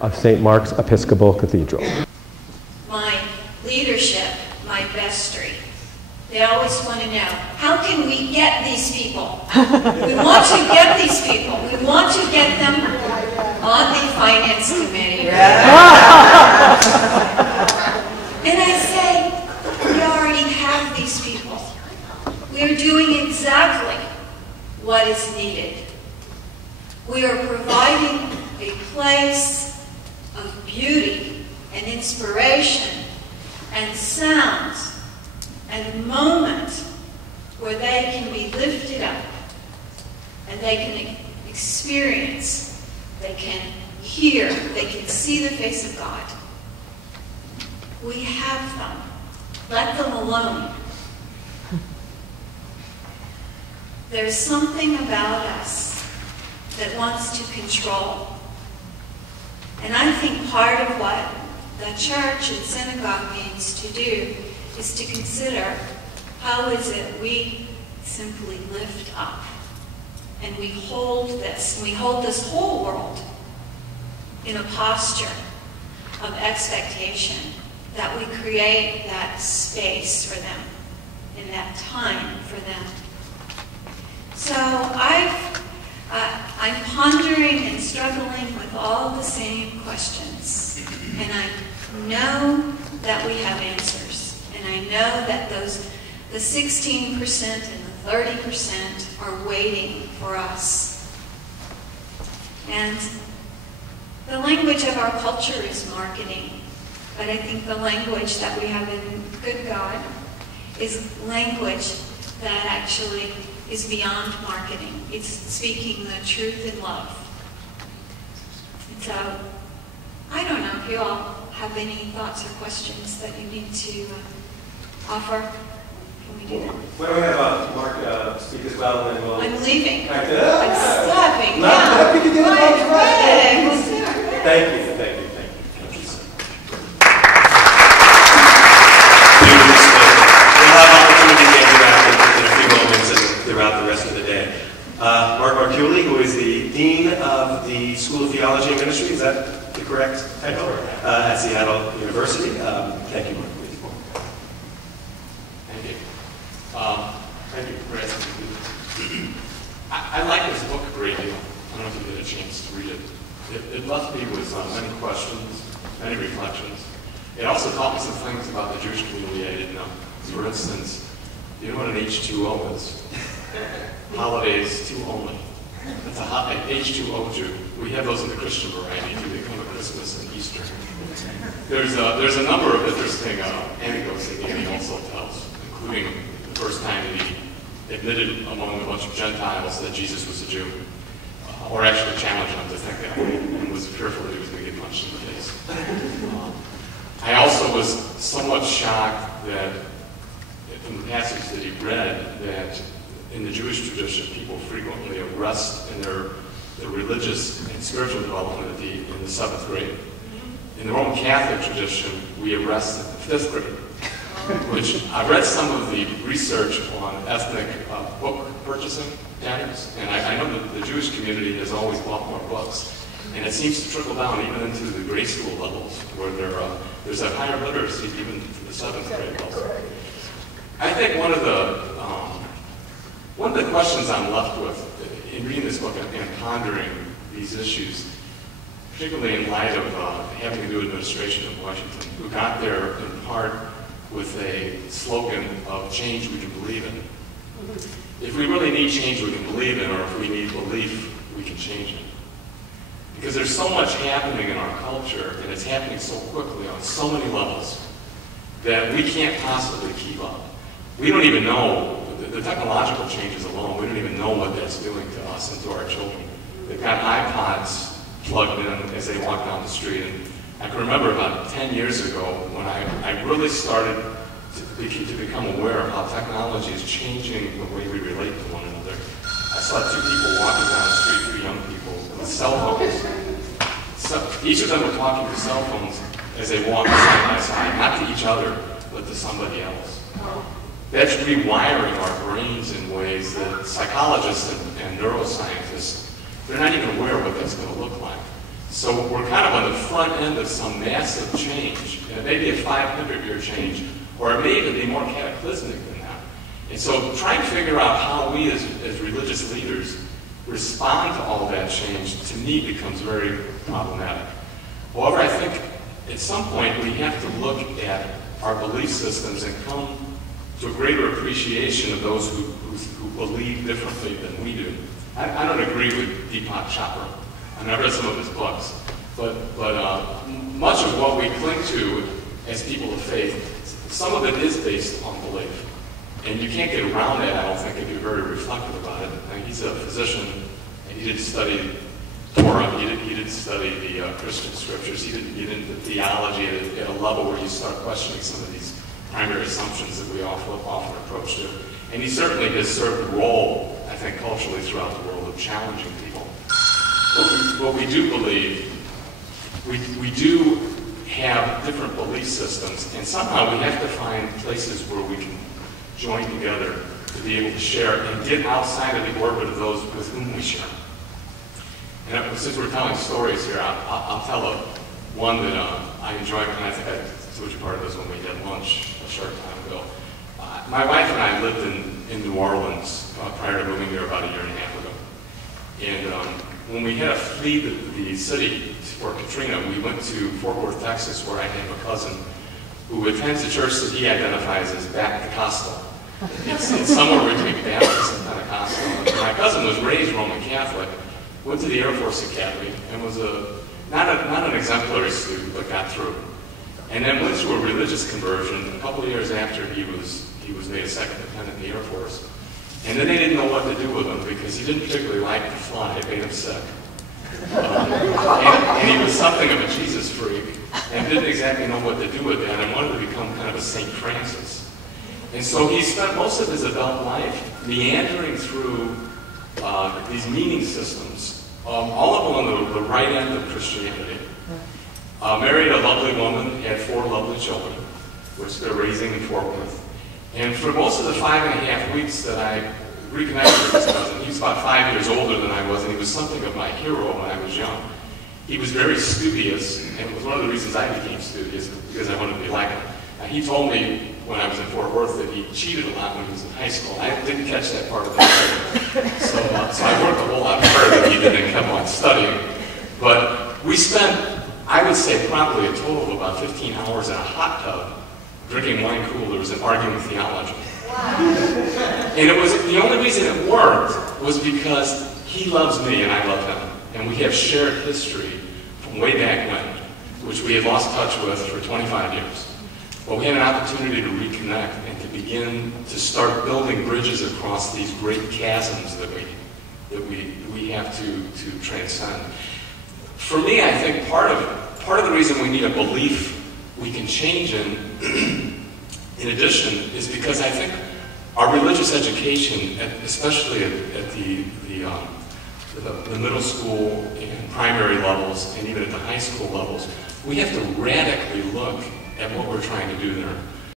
of St. Mark's Episcopal Cathedral. My leadership, my vestry, they always want to know, how can we get these people? We want to get these people. We want to get them on the finance committee. And I say, we already have these people. We are doing exactly what is needed. We are providing a place of beauty and inspiration and sound and a moment where they can be lifted up and they can experience, they can hear, they can see the face of God. We have them. Let them alone. There's something about us that wants to control. And I think part of what the church and synagogue needs to do is to consider, how is it we simply lift up and we hold this whole world in a posture of expectation, that we create that space for them and that time for them. So I'm pondering and struggling with all the same questions, and I know that we have answers, and I know that the 16% and the 30% are waiting for us. And the language of our culture is marketing, but I think the language that we have in Good God is language that actually is beyond marketing. It's speaking the truth in love. And so, I don't know if you all have any thoughts or questions that you need to offer. Can we do that? Why don't we have Mark speak as well, and then we'll... I'm leaving. I'm stopping. No, happy to get involved first. Thank you. Throughout the rest of the day. Mark Marculli, who is the Dean of the School of Theology and Ministry, is that the correct title? At Seattle University. Thank you, Mark. Thank you. Thank you for asking me. I like this book a great deal. I don't know if you had a chance to read it. It left me with many questions, many reflections. It also taught me some things about the Jewish community I didn't know. For instance, you know what an H2O is? Holidays too only. It's an H2O Jew. We have those in the Christian variety too. They come at Christmas and Easter. There's a number of interesting anecdotes that Annie also tells, including the first time that he admitted among a bunch of Gentiles that Jesus was a Jew, or actually challenged them to think that way, and was fearful that he was going to get punched in the face. I also was somewhat shocked that from the passage that he read, that in the Jewish tradition, people frequently arrest in their religious and spiritual development in the 7th grade. In the Roman Catholic tradition, we arrest in the 5th grade, which I read some of the research on ethnic book purchasing patterns, and I know that the Jewish community has always bought more books, and it seems to trickle down even into the grade school levels, where there's a higher literacy even to the 7th grade level. I think one of the questions I'm left with in reading this book and pondering these issues, particularly in light of having a new administration in Washington, who got there in part with a slogan of change we can believe in. If we really need change we can believe in, or if we need belief, we can change it. Because there's so much happening in our culture, and it's happening so quickly on so many levels, that we can't possibly keep up. We don't even know, the technological changes alone, we don't even know what that's doing to us and to our children. They've got iPods plugged in as they walk down the street. And I can remember about 10 years ago when I really started to become aware of how technology is changing the way we relate to one another. I saw 2 people walking down the street, 2 young people, with cell phones. So each of them were talking to cell phones as they walked side by side, not to each other, but to somebody else. That's rewiring our brains in ways that psychologists and neuroscientists, they're not even aware of what that's going to look like. So we're kind of on the front end of some massive change. And it may be a 500-year change, or it may even be more cataclysmic than that. And so trying to figure out how we as religious leaders respond to all that change, to me, becomes very problematic. However, I think at some point we have to look at our belief systems and come to a greater appreciation of those who believe differently than we do. I don't agree with Deepak Chopra. I've read some of his books, but much of what we cling to as people of faith, some of it is based on belief. And you can't get around that, I don't think, if you're very reflective about it. I mean, he's a physician, and he didn't study Torah, he didn't study the Christian scriptures, he didn't get into theology at a level where you start questioning some of these primary assumptions that we often approach to. And he certainly has served a role, I think, culturally throughout the world of challenging people. What we do believe, we do have different belief systems, and somehow we have to find places where we can join together to be able to share and get outside of the orbit of those with whom we share. And since we're telling stories here, I'll tell one that I enjoyed, and I think I told you part of this when we had lunch a short time ago. My wife and I lived in New Orleans prior to moving here about a year and a half ago. And when we had to flee the city for Katrina, we went to Fort Worth, Texas, where I have a cousin who attends a church that he identifies as Baptist-Costal. It's somewhere between Baptist and Pentecostal. And my cousin was raised Roman Catholic, went to the Air Force Academy, and was not an exemplary student, but got through. And then went through a religious conversion a couple of years after he was made a second lieutenant in the Air Force. And then they didn't know what to do with him because he didn't particularly like to fly. It made him sick. And he was something of a Jesus freak and didn't exactly know what to do with that and wanted to become kind of a St. Francis. And so he spent most of his adult life meandering through these meaning systems, all of them on the right end of Christianity. Married a lovely woman, had 4 lovely children, which they're raising in Fort Worth. And for most of the 5.5 weeks that I reconnected with his cousin, he was about 5 years older than I was, and he was something of my hero when I was young. He was very studious, and it was one of the reasons I became studious, because I wanted to be like him. He told me when I was in Fort Worth that he cheated a lot when he was in high school. I didn't catch that part of the story. So I worked a whole lot harder than he did and kept on studying. But we spent, I would say, probably a total of about 15 hours in a hot tub, drinking wine coolers and arguing theology. And it was the only reason it worked was because he loves me and I love him. And we have shared history from way back when, which we had lost touch with for 25 years. But we had an opportunity to reconnect and to begin to start building bridges across these great chasms that we have to transcend. For me, I think part of the reason we need a belief we can change in addition, is because I think our religious education, especially at the middle school and primary levels, and even at the high school levels, we have to radically look at what we're trying to do there.